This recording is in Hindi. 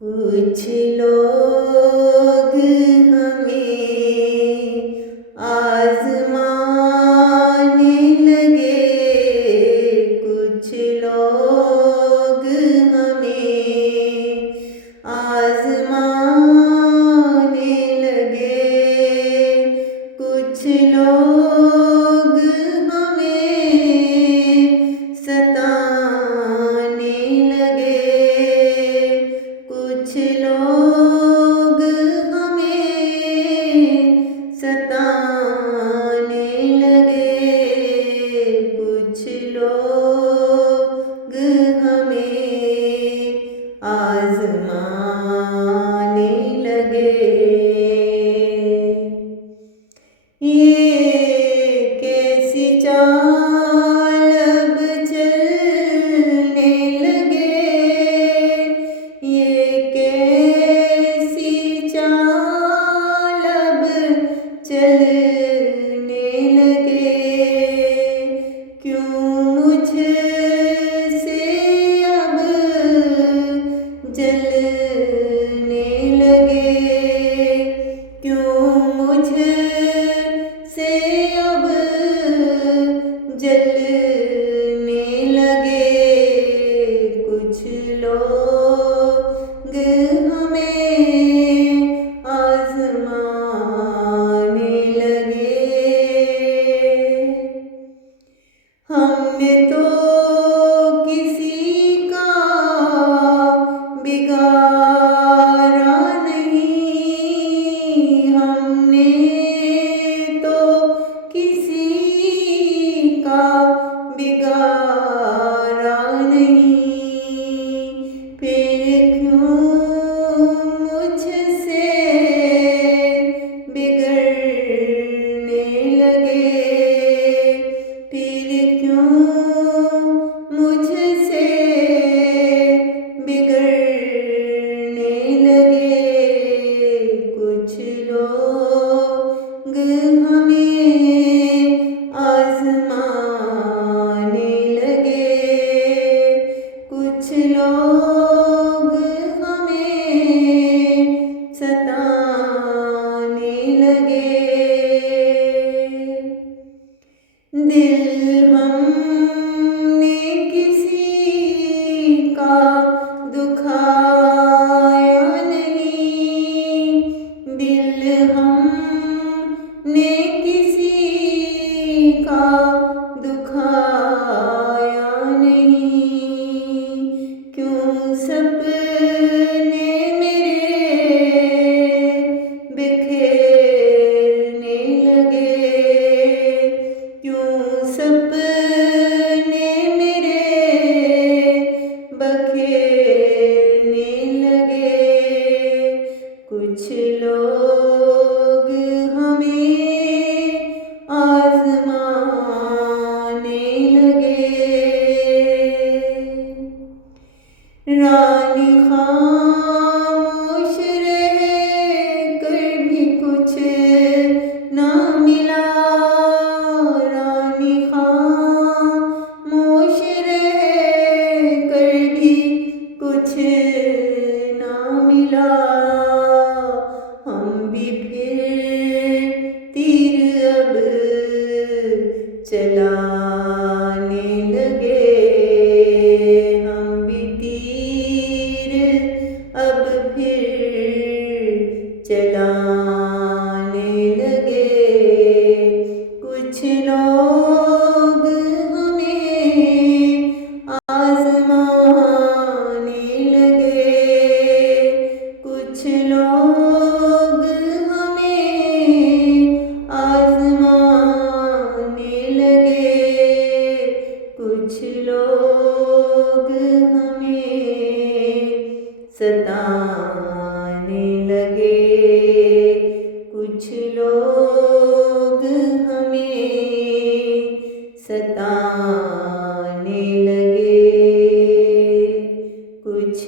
कुछ लोग हमें आज़माने लगे, कुछ लोग हमें आज़माने लगे, कुछ लोग हमें सताने लगे, कुछ लोग हमें सताने लगे, कुछ लोग हमें आज़माने लगे। ये कैसी चाल अब चलने लगे, ये कैसी चाल अब चलने लगे, क्यों मुझसे अब जलने लगे, क्यों मुझसे अब जलने लगे, कुछ लोग हमें आज़माने लगे। हमने तो किसी का बिगाड़ा नहीं, हमने तो किसी का बिगाड़ा नहीं, फिर क्यों मुझसे बिगड़ने लगे, फिर क्यों मुझसे बिगड़ने लगे, कुछ लोग हमें आज़माने लगे, कुछ लोग हमें सताने लगे। दिल हमने किसी का दुखाया नहीं, दिल हमने किसी का दुखाया नहीं, क्यों सपने मेरे बिखेरने लगे, क्यों सपने मेरे बखेरने लगे, कुछ लोग हमें आज़माने लगे। रानी खामोश रह कर भी कुछ ना मिला, रानी खामोश रह कर भी कुछ ना मिला, हम भी फिर तीर अब चलाने लगे, हम भी तीर अब फिर चलाने लगे, कुछ लोग हमें आज़माने लगे, कुछ लोग हमें आज़माने लगे, कुछ लोग हमें सताने लगे, कुछ लोग हमें सताने लगे, कुछ